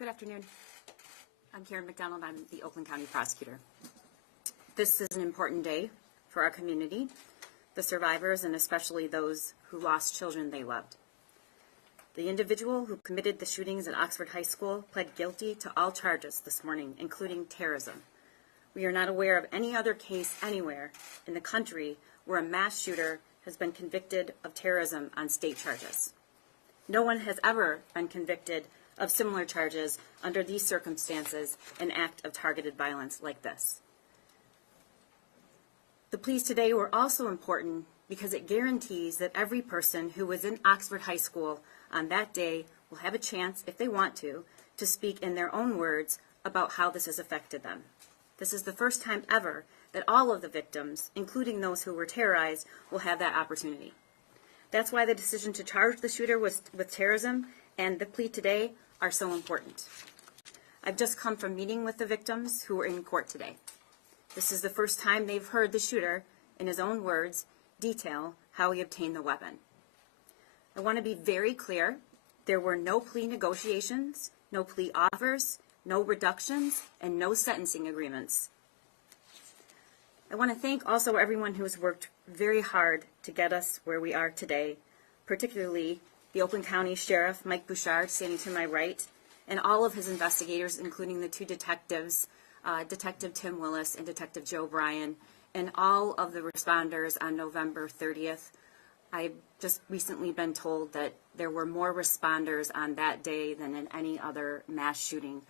Good afternoon. I'm McDonald. I'm the Oakland County Prosecutor. This is an important day for our community, the survivors, and especially those who lost children they loved. The individual who committed the shootings at Oxford High School pled guilty to all charges this morning, including terrorism. We are not aware of any other case anywhere in the country where a mass shooter has been convicted of terrorism on state charges. No one has ever been convicted of similar charges under these circumstances, an act of targeted violence like this. The pleas today were also important because it guarantees that every person who was in Oxford High School on that day will have a chance, if they want to speak in their own words about how this has affected them. This is the first time ever that all of the victims, including those who were terrorized, will have that opportunity. That's why the decision to charge the shooter with terrorism and the plea today are so important. I've just come from meeting with the victims who were in court today. This is the first time they've heard the shooter, in his own words, detail how he obtained the weapon. I want to be very clear. There were no plea negotiations, no plea offers, no reductions, and no sentencing agreements. I want to thank also everyone who has worked very hard to get us where we are today, particularly the Oakland County Sheriff, Mike Bouchard, standing to my right, and all of his investigators, including the two detectives, Detective Tim Willis and Detective Joe Bryan, and all of the responders on November 30th. I've just recently been told that there were more responders on that day than in any other mass shooting.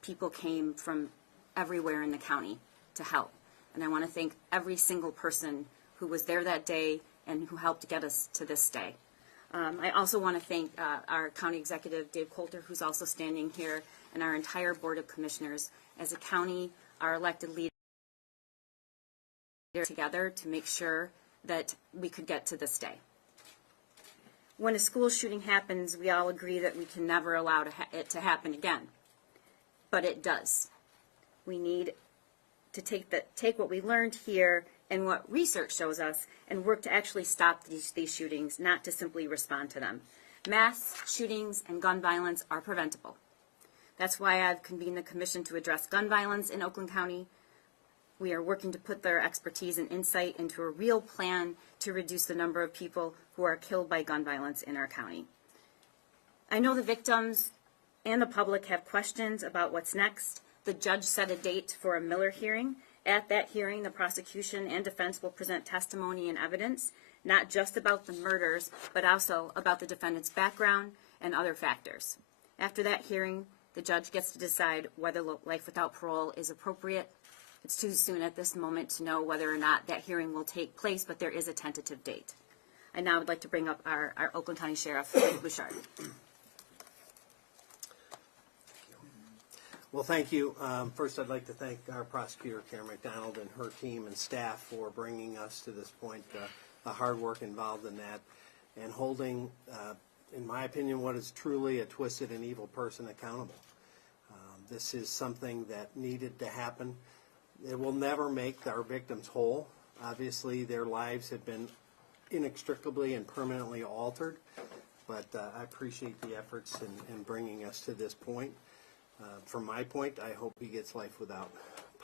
People came from everywhere in the county to help. And I want to thank every single person who was there that day and who helped get us to this day. I also want to thank our County Executive, Dave Coulter, who's also standing here, and our entire Board of Commissioners. As a county, our elected leaders together to make sure that we could get to this day. When a school shooting happens, we all agree that we can never allow it to happen again. But it does. We need to take what we learned here and what research shows us and work to actually stop these shootings, not to simply respond to them. Mass shootings and gun violence are preventable. That's why I've convened the Commission to address gun violence in Oakland County. We are working to put their expertise and insight into a real plan to reduce the number of people who are killed by gun violence in our county. I know the victims and the public have questions about what's next. The judge set a date for a Miller hearing. At that hearing, the prosecution and defense will present testimony and evidence, not just about the murders, but also about the defendant's background and other factors. After that hearing, the judge gets to decide whether life without parole is appropriate. It's too soon at this moment to know whether or not that hearing will take place, but there is a tentative date. I now would like to bring up our Oakland County Sheriff, Mike Bouchard. Well, thank you. First, I'd like to thank our prosecutor, Karen McDonald, and her team and staff for bringing us to this point, the hard work involved in that, and holding, in my opinion, what is truly a twisted and evil person accountable. This is something that needed to happen. It will never make our victims whole. Obviously, their lives have been inextricably and permanently altered, but I appreciate the efforts in bringing us to this point. From my point, I hope he gets life without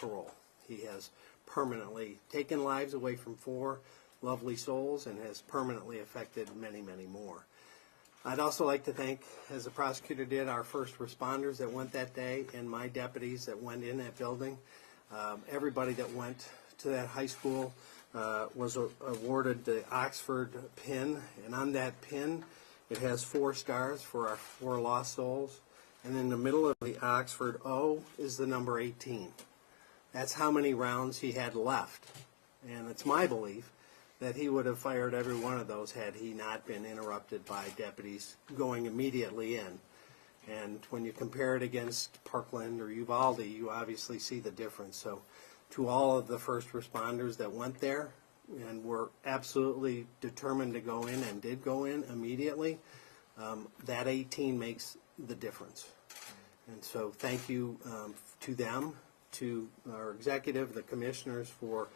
parole. He has permanently taken lives away from 4 lovely souls and has permanently affected many, many more. I'd also like to thank, as the prosecutor did, our first responders that went that day and my deputies that went in that building. Everybody that went to that high school was awarded the Oxford pin, and on that pin it has 4 stars for our 4 lost souls. And in the middle of the Oxford O is the number 18. That's how many rounds he had left. And it's my belief that he would have fired every one of those had he not been interrupted by deputies going immediately in. And when you compare it against Parkland or Uvalde, you obviously see the difference. So to all of the first responders that went there and were absolutely determined to go in and did go in immediately, that 18 makes the difference. And so thank you to them, to our executive, the commissioners, for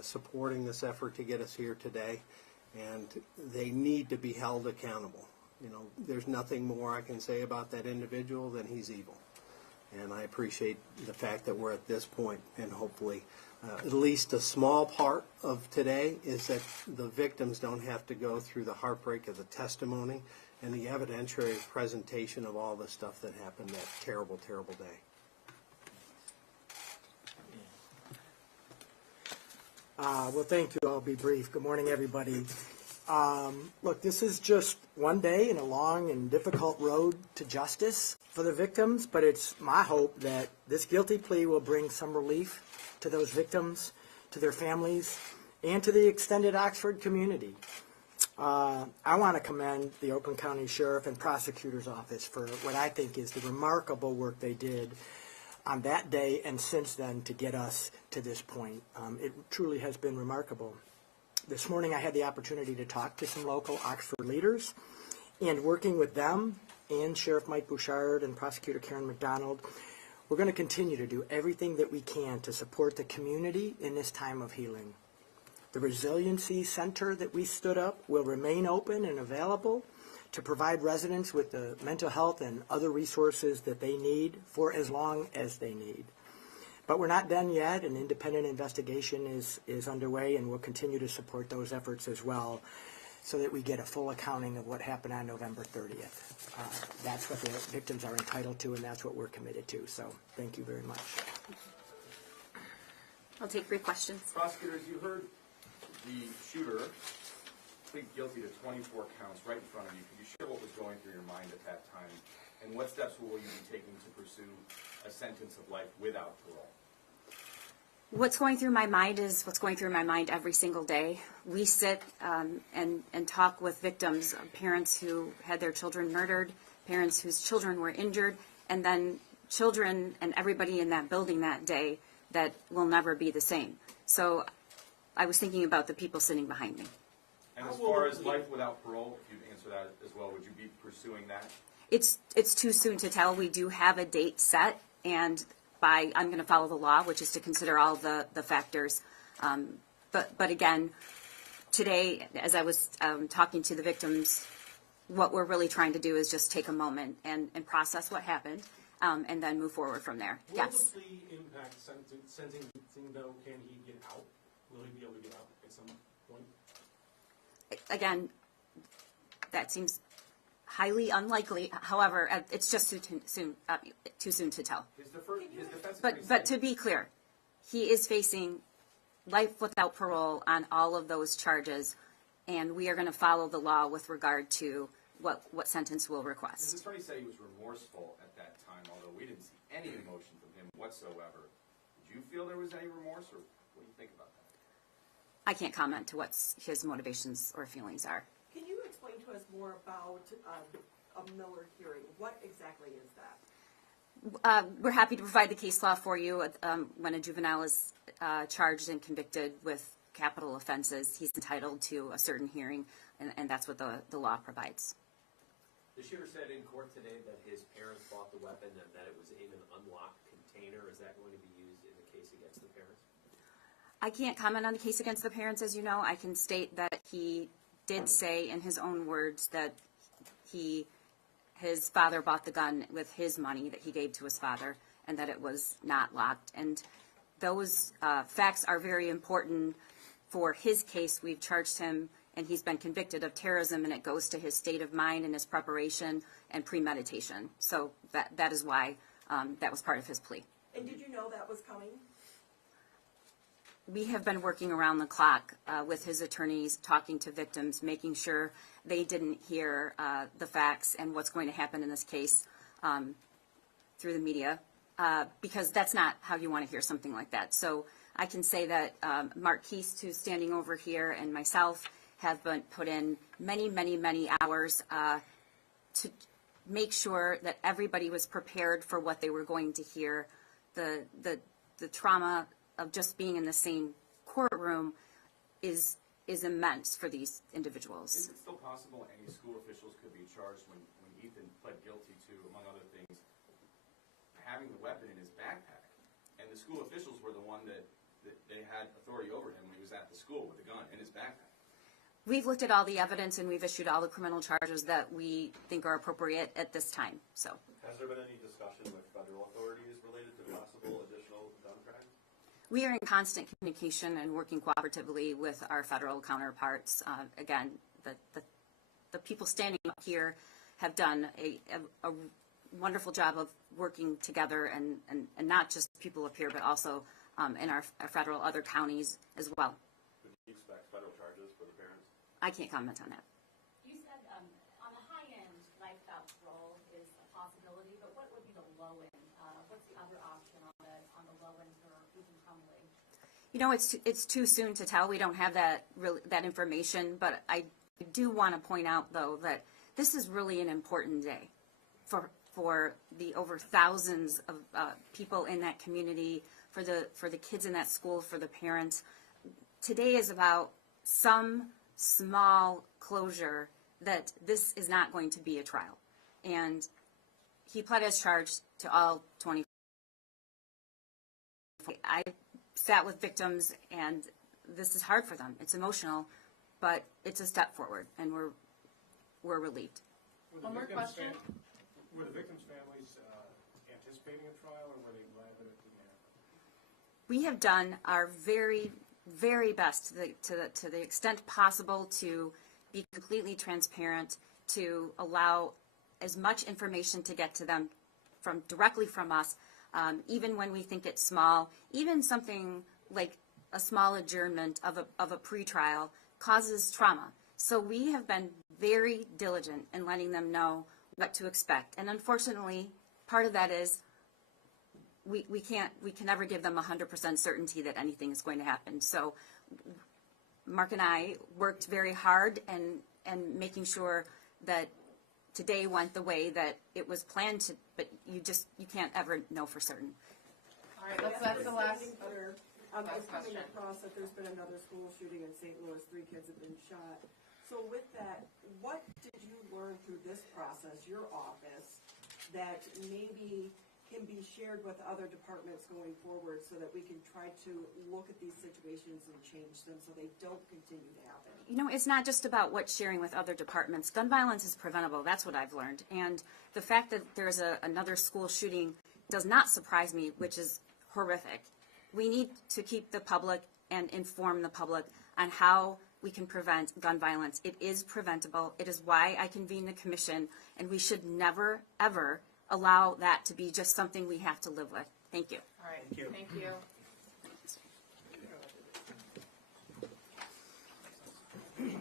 supporting this effort to get us here today. And they need to be held accountable. there's nothing more I can say about that individual than he's evil. And I appreciate the fact that we're at this point, and hopefully at least a small part of today is that the victims don't have to go through the heartbreak of the testimony and the evidentiary presentation of all the stuff that happened that terrible, terrible day. Well, thank you. I'll be brief. Good morning, everybody. Look, this is just one day in a long and difficult road to justice for the victims, but it's my hope that this guilty plea will bring some relief to those victims, to their families, and to the extended Oxford community. I want to commend the Oakland County Sheriff and Prosecutor's Office for what I think is the remarkable work they did on that day and since then to get us to this point. It truly has been remarkable. This morning I had the opportunity to talk to some local Oxford leaders, and working with them and Sheriff Mike Bouchard and Prosecutor Karen McDonald, we're going to continue to do everything that we can to support the community in this time of healing. The Resiliency Center that we stood up will remain open and available to provide residents with the mental health and other resources that they need for as long as they need. But we're not done yet. An independent investigation is underway, and we'll continue to support those efforts as well so that we get a full accounting of what happened on November 30th. That's what the victims are entitled to, and that's what we're committed to. So thank you very much. I'll take brief questions. Prosecutors, you heard the shooter plead guilty to 24 counts right in front of you. Could you share what was going through your mind at that time, and what steps will you be taking to pursue a sentence of life without parole? What's going through my mind is what's going through my mind every single day. We sit and talk with victims, parents who had their children murdered, parents whose children were injured, and then children and everybody in that building that day that will never be the same. So I was thinking about the people sitting behind me. And as far as life without parole, if you'd answer that as well, would you be pursuing that? It's too soon to tell. We do have a date set, and I'm going to follow the law, which is to consider all the factors. But again, today, as I was talking to the victims, what we're really trying to do is just take a moment and process what happened, and then move forward from there. Will Yes. the plea impact sentencing, though? Can he get out? Will he be able to get out at some point? Again, that seems highly unlikely. However, it's just too soon to tell. His defense But to be clear, he is facing life without parole on all of those charges, and we are going to follow the law with regard to what sentence we'll request. His attorney said he was remorseful at that time, although we didn't see any emotion from him whatsoever. Did you feel there was any remorse, or what do you think about that? I can't comment to what his motivations or feelings are. Can you explain to us more about a Miller hearing? What exactly is that? We're happy to provide the case law for you. When a juvenile is charged and convicted with capital offenses, he's entitled to a certain hearing, and that's what the law provides. The shooter said in court today that his parents bought the weapon and that it was in an unlocked container. Is that going to be used in the case against the parents? I can't comment on the case against the parents, as you know. I can state that he did say in his own words that his father bought the gun with his money that he gave to his father, and that it was not locked. And those facts are very important for his case. We've charged him, and he's been convicted of terrorism, and it goes to his state of mind and his preparation and premeditation. So that is why that was part of his plea. And did you know that was coming? We have been working around the clock with his attorneys, talking to victims, making sure they didn't hear the facts and what's going to happen in this case through the media, because that's not how you want to hear something like that. So I can say that Mark Keast, who's standing over here, and myself have put in many hours to make sure that everybody was prepared for what they were going to hear. The trauma of just being in the same courtroom is immense for these individuals. Is it still possible any school officials could be charged when Ethan pled guilty to, among other things, having the weapon in his backpack? And the school officials were the one that they had authority over him when he was at the school with the gun in his backpack. We've looked at all the evidence and we've issued all the criminal charges that we think are appropriate at this time, so. Has there been any discussion with federal authorities related to possible additional gun crimes? We are in constant communication and working cooperatively with our federal counterparts. Again, the people standing up here have done a wonderful job of working together, and not just people up here, but also in our federal other counties as well. Would you expect federal charges for the parents? I can't comment on that. You said on the high end, life without parole is a possibility, but what would be the low end? What's the other option on the low end for Ethan Crumbley? You know, it's too soon to tell. We don't have that information, but I do want to point out, though, that this is really an important day for the over thousands of people in that community, for the kids in that school, for the parents. Today is about some small closure that this is not going to be a trial. And he pled as charged to all 20. I sat with victims, and this is hard for them. It's emotional, but it's a step forward, and we're relieved. One more question. Were the victims' families anticipating a trial, or were they glad that it didn't happen? We have done our very, very best to the extent possible to be completely transparent, to allow as much information to get to them directly from us, even when we think it's small. Even something like a small adjournment of a pretrial causes trauma. So we have been very diligent in letting them know what to expect. And unfortunately, part of that is we can never give them 100% certainty that anything is going to happen. So Mark and I worked very hard and making sure that today went the way that it was planned to, but you can't ever know for certain. All right, that's the last. I was coming across that there's been another school shooting in St. Louis. 3 kids have been shot. So with that, what did you learn through this process, your office, that maybe can be shared with other departments going forward so that we can try to look at these situations and change them so they don't continue to happen? You know, it's not just about what's sharing with other departments. Gun violence is preventable. That's what I've learned. And the fact that there's another school shooting does not surprise me, which is horrific. We need to keep the public and inform the public on how we can prevent gun violence. It is preventable. It is why I convened the commission, and we should never, ever allow that to be just something we have to live with. Thank you. All right, thank you. Thank you.